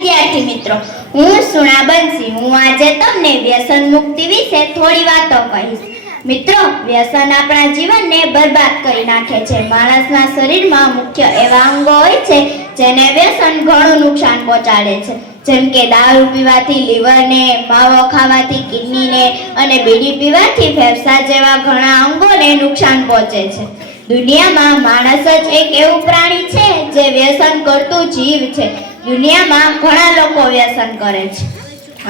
વિદ્યાર્થી મિત્રો, હું સુણા બંસી. હું આજે તમને વ્યસન મુક્તિ વિશે થોડી વાતો કહીશ. મિત્રો, વ્યસન આપણા જીવનને બરબાદ કરી નાખે છે. માણસના શરીરમાં મુખ્ય એવા અંગો હોય છે જેને વ્યસન ઘણું નુકસાન પહોંચાડે છે, જેમ કે દારૂ પીવાથી લીવરને, માવો ખાવાથી કિડનીને અને બીડી પીવાથી ફેફસા જેવા ઘણા અંગોને નુકસાન પહોંચે છે. દુનિયામાં માણસ જ એક એવું પ્રાણી છે જે વ્યસન કરતું જીવ છે. દુનિયામાં ઘણા લોકો વ્યસન કરે છે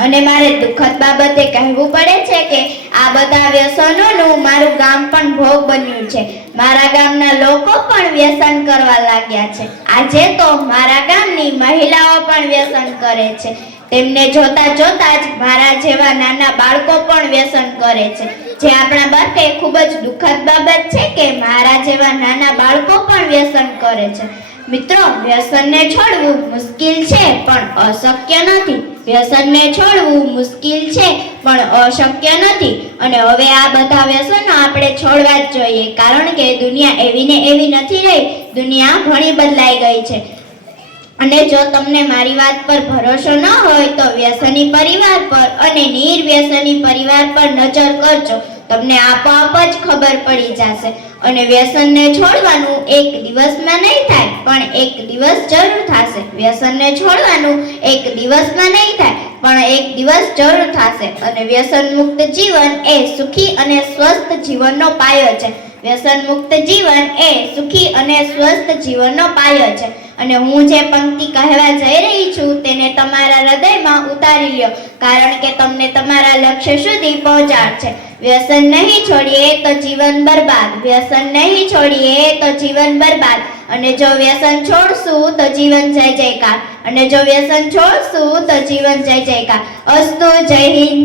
અને મારે દુઃખદ બાબતે કહેવું પડે છે કે આ બધા વ્યસનોનું મારું ગામ પણ ભોગ બન્યું છે. મારા ગામના લોકો પણ વ્યસન કરવા લાગ્યા છે. આજે તો મારા ગામની મહિલાઓ પણ વ્યસન કરે છે. તેમને જોતા જોતા જ મારા જેવા નાના બાળકો પણ વ્યસન કરે છે, જે આપણા માટે ખૂબ જ દુઃખદ બાબત છે કે મારા જેવા નાના બાળકો પણ વ્યસન કરે છે. મિત્રો, વ્યસનને છોડવું મુશ્કેલ છે પણ અશક્ય નથી. વ્યસનને છોડવું મુશ્કેલ છે પણ અશક્ય નથી. અને હવે આ બધા વ્યસનો આપણે છોડવા જ જોઈએ, કારણ કે દુનિયા એવી ને એવી નથી રહી. દુનિયા ઘણી બદલાઈ ગઈ છે. અને જો તમને મારી વાત પર ભરોસો ન હોય તો વ્યસની પરિવાર પર અને નિર્વ્યસની પરિવાર પર નજર કરજો. તમને આપોઆપ જ ખબર પડી જશે. અને વ્યસનને છોડવાનું એક દિવસમાં નહીં થાય, પણ એક દિવસ જરૂર થશે. વ્યસનને છોડવાનું એક દિવસમાં નહીં થાય, પણ એક દિવસ જરૂર થશે. અને વ્યસન મુક્ત જીવન એ સુખી અને સ્વસ્થ જીવનનો પાયો છે. વ્યસન મુક્ત જીવન એ સુખી અને સ્વસ્થ જીવનનો પાયો છે. અને હું જે પંક્તિ કહેવા જઈ રહી છું તેને તમારા હૃદયમાં ઉતારી લ્યો, કારણ કે તમને તમારા લક્ષ્ય સુધી પહોંચાડશે. વ્યસન નહીં છોડીએ તો જીવન બરબાદ. વ્યસન નહીં છોડીએ તો જીવન બરબાદ. અને જો વ્યસન છોડશું તો જીવન જય જયકાર. અને જો વ્યસન છોડશું તો જીવન જય જયકાર. અસ્તુ. જય હિન્દ.